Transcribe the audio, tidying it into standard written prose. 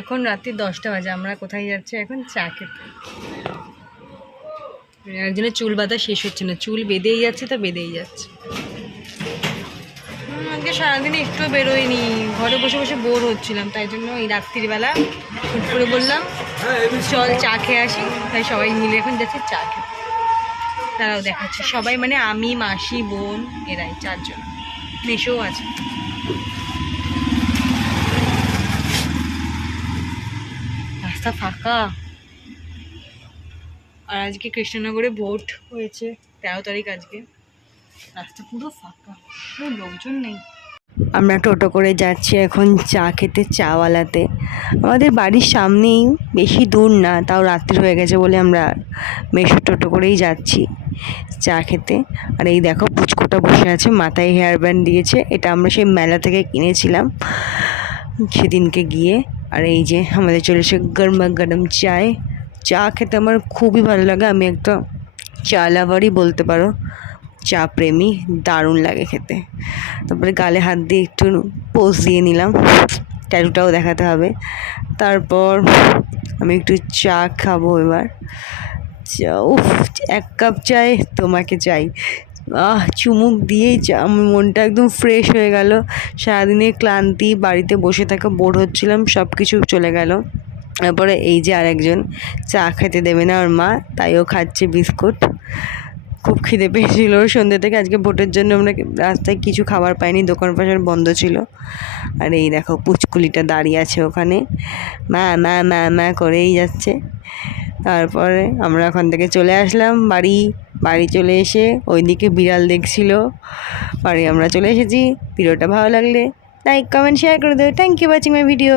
এখন রাত্রি 10টা বাজে, আমরা কোথায় যাচ্ছি এখন? চা খেতে। একজনের চুল বাঁধা শেষ হচ্ছে না, চুল বেঁধেই যাচ্ছে তো বেঁধেই যাচ্ছে। আজকে সারাদিনে একটু বেরোয়নি, ঘরে বসে বসে বোর হচ্ছিলাম, তাই জন্য এই রাত্রিবেলা হুট করে বললাম চল চা খেয়ে আসি। তাই সবাই মিলে এখন যাচ্ছে চা খেতে। তারাও দেখাচ্ছে সবাই, মানে আমি, মাসি, বোন, এরাই 4 জন, মেশোও আছে। রাস্তা ফাঁকা। আর আজকে কৃষ্ণনগরে ভোট হয়েছে, 13 তারিখ আজকে। রাস্তা পুরো ফাঁকা, কোনো লোকজন নেই। আমরা টোটো করে যাচ্ছি এখন চা খেতে চাওয়ালাতে। আমাদের বাড়ির সামনেই, বেশি দূর না, তাও রাত্রি হয়ে গেছে বলে আমরা মেশো টোটো করেই যাচ্ছি চা খেতে। আর এই দেখো পুচকোটা বসে আছে, মাথায় হেয়ার ব্যান্ড দিয়েছে, এটা আমরা সেই মেলা থেকে কিনেছিলাম সেদিনকে গিয়ে। আর এই যে আমাদের চলেছে গরমা গরম চায়। চা খেতে আমার খুবই ভালো লাগে, আমি একটা চা লাভারই বলতে পারো, চা প্রেমী, দারুণ লাগে খেতে। তারপরে গালে হাত দিয়ে একটু পোজ দিয়ে নিলাম, ট্যাটুটাও দেখাতে হবে। তারপর আমি একটু চা খাবো এবার। উফ, 1 কাপ চায় তোমাকে চাই। চুমুক দিয়েই চা, আমার মনটা একদম ফ্রেশ হয়ে গেল। সারাদিনের ক্লান্তি, বাড়িতে বসে থাকা বোর হচ্ছিলাম, সব কিছু চলে গেল। তারপরে এই যে আরেকজন চা খেতে দেবে না ওর মা, তাই ও খাচ্ছে বিস্কুট। খুব খিদে পেয়েছিল সন্ধ্যে থেকে, আজকে ভোটের জন্য আমরা রাস্তায় কিছু খাবার পাইনি, দোকান পাশার বন্ধ ছিল। আর এই দেখো পুচকুলিটা দাঁড়িয়ে আছে ওখানে, মা মা মা মা করেই যাচ্ছে। তারপরে আমরা ওখান থেকে চলে আসলাম বাড়ি চলে এসে ওইদিকে বিড়াল দেখছিল, বাড়ি আমরা চলে এসেছি। ভিডিওটা ভালো লাগলে লাইক কমেন্ট শেয়ার করে দেবে। Thank you watching my video.